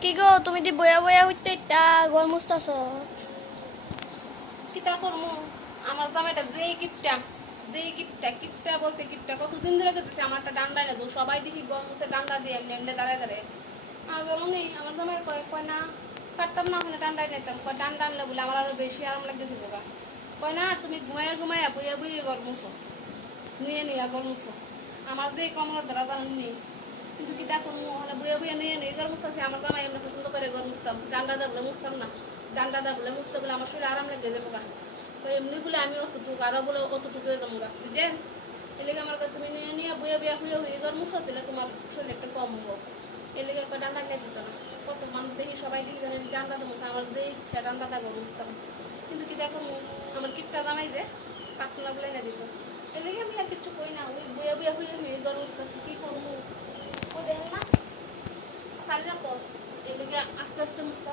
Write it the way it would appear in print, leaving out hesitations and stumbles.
কি গো তুমি দি বয়া বয়া হইতে ইটা ঘর মুছতাছ? কিতা করমু আমার জামাইটা যেই কিপটা কিপটা বলতে কিপটা কতদিন ধরে করতেছে আমারটা ডান্ডা না দো সবাই দেখি গম মুছে ডান্ডা দিয়ে এমনি এমনি দাঁড়ায় দাঁড়ায় আর বলো নেই আমার জামাই কয় কয় না পারতাম না ওখানে ডান্ডায় নিতাম কয় ডান্ডা আনলে বলে আমার আরো বেশি আরাম লাগতে দিব কয় না তুমি ঘুমাইয়া ঘুমাইয়া বইয়া বইয়া গর মুছো নুয়ে নুয়া গর মুছো আমার যে কমরা ধরা জানেন নেই কিন্তু কি দেখো ওখানে বইয়া বইয়া নুয়ে নুয়ে গর মুছতেছে আমার জামাই এমনি পছন্দ করে গর মুছতাম ডান্ডা দেয় বলে মুছতাম না ডান্ডা দেয় বলে মুছতে বলে আমার শরীরে আরাম লাগতে যাবো গা তো এমনি বলে আমি অতটুকু আরো বলে অতটুকু হয়ে যাবো গা বুঝলেন এলাকা আমার কাছে তুমি নিয়ে নিয়ে বইয়া বইয়া হইয়া হয়ে গর মুছো দিলে তোমার শরীর একটা কম হবো এলাকা একটা ডান্ডা নিয়ে দিত না কত মানুষ দেখি সবাই দেখি জানে ডান্ডা দেবো আমার যে ইচ্ছা ডান্ডা দেবো মুছতাম কিন্তু কি দেখো আমার কিপটা জামাই যে পাটনা বলে না দিত এলাকা আমি আর কিছু কই না ওই বইয়া বইয়া হইয়া হয়ে গর মুছতেছি কি করবো ও দেখেন না পারি না তো এলাকা আস্তে আস্তে মুছতে